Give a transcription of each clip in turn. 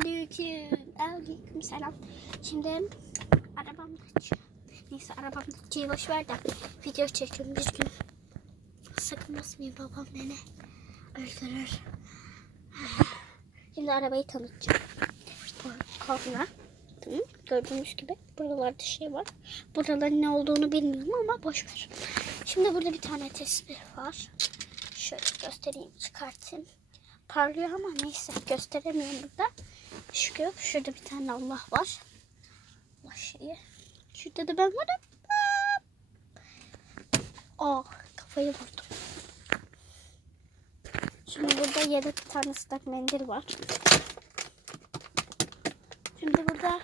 Aleyküm. Aleyküm selam. Şimdi arabamda. Neyse arabamda açıyı boş ver de video çekiyorum düzgün. Sakın basmayın babam beni öldürür. Şimdi arabayı tanıtacağım. Korna. Gördüğünüz gibi buralarda şey var. Buraların ne olduğunu bilmiyorum ama boş ver. Şimdi burada bir tane tesbih var. Şöyle göstereyim çıkartayım. Parlıyor ama neyse gösteremiyorum burada. Şükür şurada bir tane Allah var. Allah şeyi. Şurada da ben varım. Oh kafayı vurdum. Şimdi burada yedi bir tane ıslak mendil var. Şimdi burada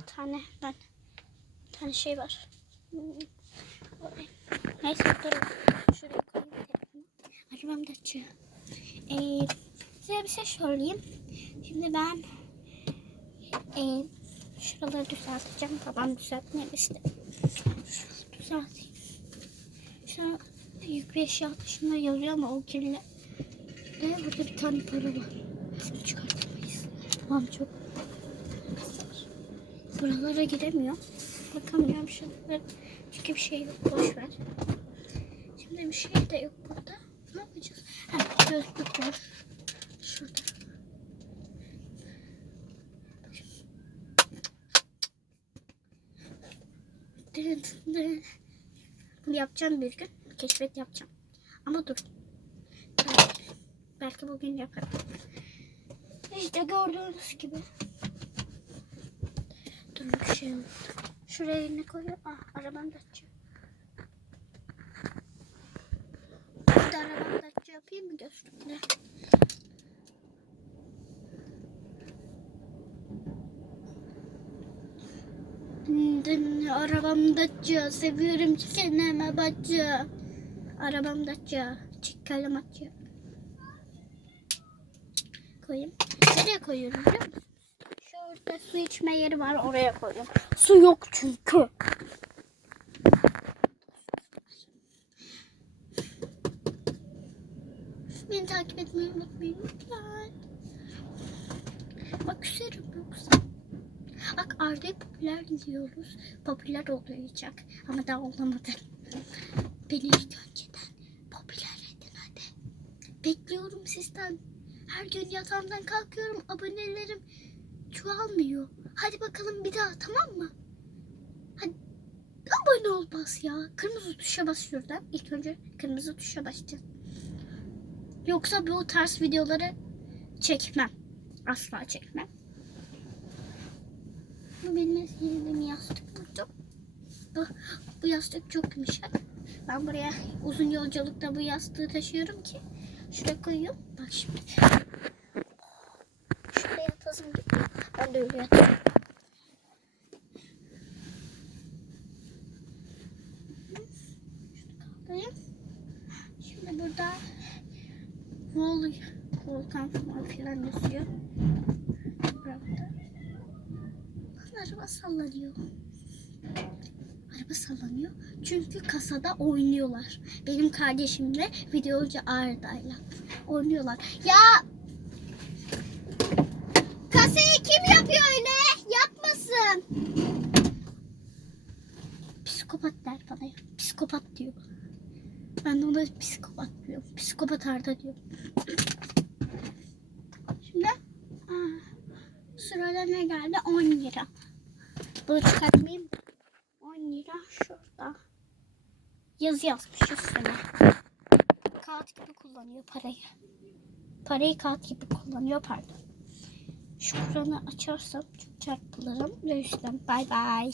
bir tane ben bir tane şey var. Neyse dur. Şuraya koyayım telefonu. Arabam da açıyor. Ee, size bir şey söyleyeyim. Şimdi ben e, şuraları düzelteceğim. Babam düzeltmeyi istedi. Şuraları düzelteyim. Şu an yük ve eşya taşıma yazıyor ama o kirli. Ve burada bir tane para var. Şimdi çıkartamayız. Babam çok Buralara gidemiyor. Bakamıyorum şuralara. Çünkü bir şey yok. Boş ver. Şimdi bir şey de yok burada. Ne yapacağız? Ha, gözlük var. Yapacağım bir gün. Keşfet yapacağım. Ama dur. Belki, bugün yaparım. İşte gördüğünüz gibi. Dur oldu. Şuraya ne koyuyor? Ah arabam da açıyor. Bir de arabam da açıyor. Yapayım mı gözlükle? Dün arabam da açıyor. Seviyorum kendime bacı. Arabam da açıyor. Çıkalım açıyor. Koyayım. Nereye koyuyorum biliyor musun? Şurada su içme yeri var oraya koyuyorum. Su yok çünkü. Beni takip etmeyi unutmayın lütfen. Bak küserim yoksa. Bak Arda'yı popüler diyoruz. Popüler olacak. Ama daha olamadı. Beni ilk önceden popüler edin hadi. Bekliyorum sizden. Her gün yatağımdan kalkıyorum. Abonelerim çoğalmıyor. Hadi bakalım bir daha tamam mı? Hadi abone ol bas ya. Kırmızı tuşa bas şurada. İlk önce kırmızı tuşa basacağız. Yoksa bu tarz videoları çekmem. Asla çekmem. Bu benim sevdiğim yastık burada. Bu, bu yastık çok yumuşak. Ben buraya uzun yolculukta bu yastığı taşıyorum ki. Şuraya koyuyorum. Bak şimdi. Şuraya yatasım gidiyor. Ben de öyle yatıyorum. Şimdi burada Vol volkan falan filan yazıyor. Burada. Araba sallanıyor. Araba sallanıyor. Çünkü kasada oynuyorlar. Benim kardeşimle videocu Arda'yla oynuyorlar. Ya kasayı kim yapıyor öyle? Yapmasın. Psikopat der bana. Psikopat diyor. Ben de ona psikopat diyorum. Psikopat Arda diyorum. Şimdi aa, sırada ne geldi? 10 lira. Bunu çıkartmayayım. mı? 10 lira şurada. Yazı yazmış üstüne. Kağıt gibi kullanıyor parayı. Parayı kağıt gibi kullanıyor pardon. Şuranı açarsam çok çarpılırım. Üstten bay bay.